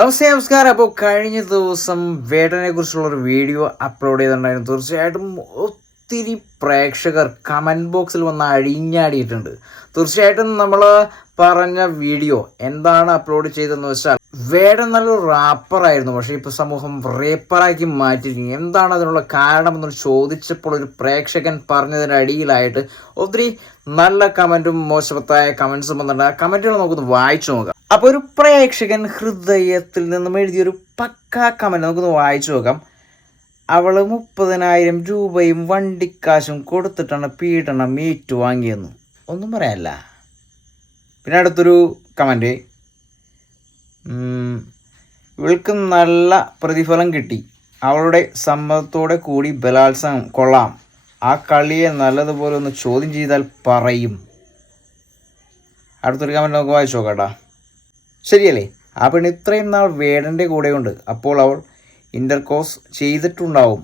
നമസ്കാരം. അപ്പോൾ കഴിഞ്ഞ ദിവസം വേടനെ കുറിച്ചുള്ളൊരു വീഡിയോ അപ്ലോഡ് ചെയ്തിട്ടുണ്ടായിരുന്നു. തീർച്ചയായിട്ടും ഒത്തിരി പ്രേക്ഷകർ കമൻറ്റ് ബോക്സിൽ വന്ന് അഴിഞ്ഞാടിയിട്ടുണ്ട്. തീർച്ചയായിട്ടും നമ്മൾ പറഞ്ഞ വീഡിയോ എന്താണ് അപ്ലോഡ് ചെയ്തതെന്ന് വെച്ചാൽ, വേടൻ നല്ലൊരു റാപ്പറായിരുന്നു, പക്ഷേ ഇപ്പോൾ സമൂഹം റേപ്പറാക്കി മാറ്റിയിരിക്കുന്നു. എന്താണ് അതിനുള്ള കാരണം എന്ന് ചോദിച്ചപ്പോൾ ഒരു പ്രേക്ഷകൻ പറഞ്ഞതിൻ്റെ അടിയിലായിട്ട് ഒത്തിരി നല്ല കമൻറ്റും മോശവത്തായ കമൻസും വന്നിട്ടുണ്ട്. ആ കമൻറ്റുകൾ നമുക്കൊന്ന് വായിച്ചു നോക്കാം. അപ്പോൾ ഒരു പ്രേക്ഷകൻ ഹൃദയത്തിൽ നിന്നും എഴുതിയൊരു പക്കാ കമൻറ്റ് നമുക്കൊന്ന് വായിച്ചു നോക്കാം. അവൾ 30,000 രൂപയും വണ്ടിക്കാശും കൊടുത്തിട്ടാണ് പീഡനം ഏറ്റുവാങ്ങിയെന്ന്. ഒന്നും പറയാനല്ല. പിന്നെ അടുത്തൊരു കമൻറ്റ്, ഇവൾക്ക് നല്ല പ്രതിഫലം കിട്ടി, അവളുടെ സമ്മതത്തോടെ കൂടി ബലാത്സംഗം കൊള്ളാം, ആ കളിയെ നല്ലതുപോലെ ഒന്ന് ചോദ്യം ചെയ്താൽ പറയും. അടുത്തൊരു കമൻറ്റ് നമുക്ക് വായിച്ചു നോക്കാട്ടാ. ശരിയല്ലേ? ആ പെണ്ണ് ഇത്രയും നാൾ വേടൻ്റെ കൂടെയുണ്ട്, അപ്പോൾ അവൾ ഇൻ്റർകോഴ്സ് ചെയ്തിട്ടുണ്ടാവും,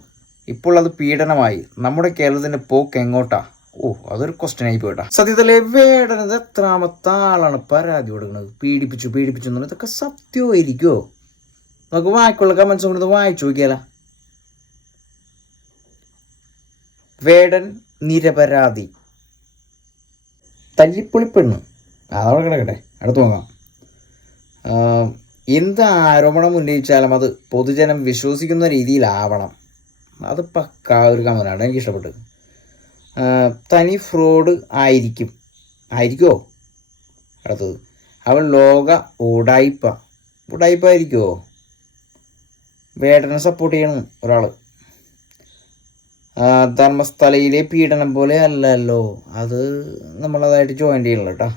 ഇപ്പോൾ അത് പീഡനമായി. നമ്മുടെ കേരളത്തിൻ്റെ പോക്ക് എങ്ങോട്ടാ? അതൊരു ക്വസ്റ്റ്യൻ ആയി പോയിട്ടാ. സത്യത്തിലെ വേടനത് എത്രാമത്തെ ആളാണ് പരാതി കൊടുക്കുന്നത്? പീഡിപ്പിച്ചു എന്ന്. ഇതൊക്കെ സത്യമായിരിക്കുമോ? നമുക്ക് ബാക്കിയുള്ള കമൻസും കൂടി വായിച്ചു നോക്കിയാല. വേടൻ നിരപരാധി, തല്ലിപ്പൊളിപ്പെണ്ണ്, അതവിടെ കിടക്കട്ടെ, അടുത്ത് നോക്കാം. എന്ത് ആരോപണം ഉന്നയിച്ചാലും അത് പൊതുജനം വിശ്വസിക്കുന്ന രീതിയിലാവണം. അത് പക്കാ ഒരു കമന്റാണ്, എനിക്ക് ഇഷ്ടപ്പെട്ടത്. തനി ഫ്രോഡ് ആയിരിക്കുമോ? അടുത്തത്, അവൾ ലോക ഉടായിപ്പായിരിക്കുമോ? വേടനെ സപ്പോർട്ട് ചെയ്യണം ഒരാൾ. ധർമ്മസ്ഥലയിലെ പീഡനം പോലെ അല്ലല്ലോ, അത് നമ്മളതായിട്ട് ജോയിൻ ചെയ്യണം കേട്ടോ.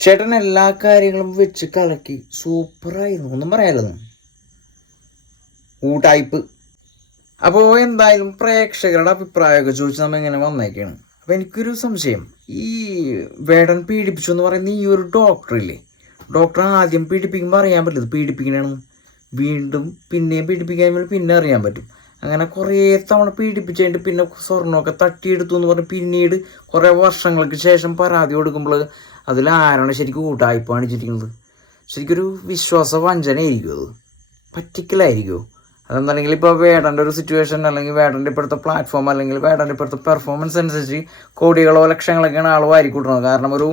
ചേട്ടൻ എല്ലാ കാര്യങ്ങളും വെച്ച് കലക്കി, സൂപ്പറായിരുന്നു, ഒന്നും പറയാലൊന്നും. ഊട്ടായ്പ്. അപ്പോൾ എന്തായാലും പ്രേക്ഷകരുടെ അഭിപ്രായമൊക്കെ ചോദിച്ച് നമ്മൾ ഇങ്ങനെ വന്നേക്കാണ്. അപ്പോൾ എനിക്കൊരു സംശയം, ഈ വേടൻ പീഡിപ്പിച്ചു എന്ന് പറയുന്ന ഈ ഒരു ഡോക്ടറില്ലേ, ഡോക്ടർ ആദ്യം പീഡിപ്പിക്കുമ്പോൾ അറിയാൻ പറ്റില്ല ഇത് പീഡിപ്പിക്കണമെന്ന്, വീണ്ടും പിന്നെയും പീഡിപ്പിക്കാൻ വേണ്ടി പിന്നെ അറിയാൻ പറ്റും. അങ്ങനെ കുറേ തവണ പീഡിപ്പിച്ചിട്ട് പിന്നെ സ്വർണ്ണമൊക്കെ തട്ടിയെടുത്തു എന്ന് പറഞ്ഞ് പിന്നീട് കുറേ വർഷങ്ങൾക്ക് ശേഷം പരാതി കൊടുക്കുമ്പോൾ അതിലാരാണ് ശരിക്കും ഊട്ടായ്പ കാണിച്ചിരിക്കുന്നത്? ശരിക്കൊരു വിശ്വാസ വഞ്ചനയായിരിക്കും, അത് പറ്റിക്കലായിരിക്കുമോ? അതെന്നുണ്ടെങ്കിൽ ഇപ്പോൾ വേടൻ്റെ ഒരു സിറ്റുവേഷൻ, അല്ലെങ്കിൽ വേടൻ്റെ ഇപ്പോഴത്തെ പ്ലാറ്റ്ഫോം, അല്ലെങ്കിൽ വേടൻ്റെ ഇപ്പോഴത്തെ പെർഫോമൻസ് അനുസരിച്ച് കോടികളോ ലക്ഷങ്ങളൊക്കെയാണ് ആൾ വാരിക്കൂട്ടുന്നത്. കാരണം ഒരു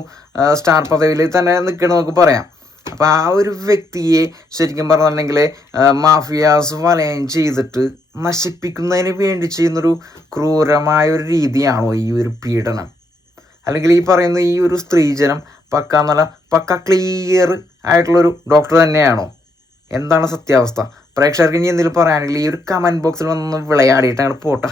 സ്റ്റാർ പദവിയിൽ തന്നെ നിൽക്കണം നമുക്ക് പറയാം. അപ്പോൾ ആ ഒരു വ്യക്തിയെ ശരിക്കും പറഞ്ഞിട്ടുണ്ടെങ്കിൽ മാഫിയാസ് വലയം ചെയ്തിട്ട് നശിപ്പിക്കുന്നതിന് വേണ്ടി ചെയ്യുന്നൊരു ക്രൂരമായൊരു രീതിയാണോ ഈ ഒരു പീഡനം? അല്ലെങ്കിൽ ഈ പറയുന്ന ഈ ഒരു സ്ത്രീജനം പക്ക ക്ലിയർ ആയിട്ടുള്ളൊരു ഡോക്ടർ തന്നെയാണോ? എന്താണ് സത്യാവസ്ഥ? പ്രേക്ഷകർക്ക് ഇനി എന്തെങ്കിലും പറയാനെങ്കിൽ ഈ ഒരു കമൻറ്റ് ബോക്സിൽ വന്ന് വിളയാടിയിട്ട് അങ്ങോട്ട് പോട്ടെ.